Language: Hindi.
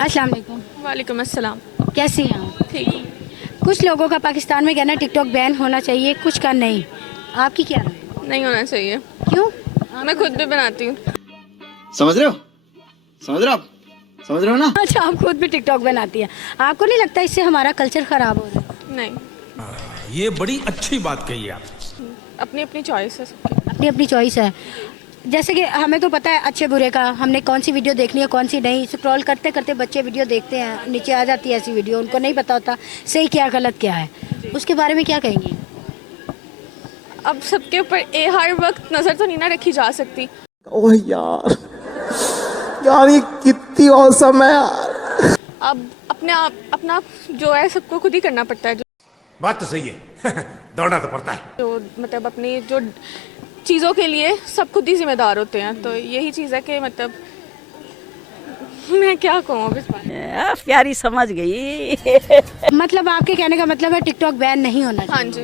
अस्सलाम वालेकुम। वालेकुम अस्सलाम। कैसी हैं आप? ठीक हूँ। कुछ लोगों का पाकिस्तान में कहना है टिकटॉक बैन होना चाहिए, कुछ का नहीं। आपकी क्या राय है? नहीं होना चाहिए। क्यों? मैं खुद भी बनाती हूँ। समझ रहे हो? समझ रहे हो आप? समझ रहे हो ना? अच्छा, आप खुद भी टिकटॉक बनाती हैं। आपको नहीं लगता इससे हमारा कल्चर ख़राब हो रहा है? नहीं, ये बड़ी अच्छी बात कही आप। अपनी अपनी चॉइस है सबकी। अपनी अपनी चॉइस है। जैसे कि हमें तो पता है अच्छे बुरे का, हमने कौन सी वीडियो देखनी है कौन सी नहीं। स्क्रॉल करते करते बच्चे वीडियो देखते हैं, नीचे आ जाती है ऐसी वीडियो, उनको नहीं पता होता सही क्या गलत क्या है। उसके बारे में क्या कहेंगी? अब सबके ऊपर हर वक्त नज़र तो नहीं ना रखी जा सकती। ओह यार, यार ये कितनी औसम है यार। अब अपना जो है सबको खुद ही करना पड़ता है। बात तो सही है। दौड़ना तो पड़ता है। जो मतलब अपनी जो चीज़ों के लिए सब खुद ही जिम्मेदार होते हैं। तो यही चीज़ है कि मतलब मैं क्या कहूँ अब इस बारे में। प्यारी समझ गई। मतलब आपके कहने का मतलब है टिकटॉक बैन नहीं होना चाहिए। हाँ जी।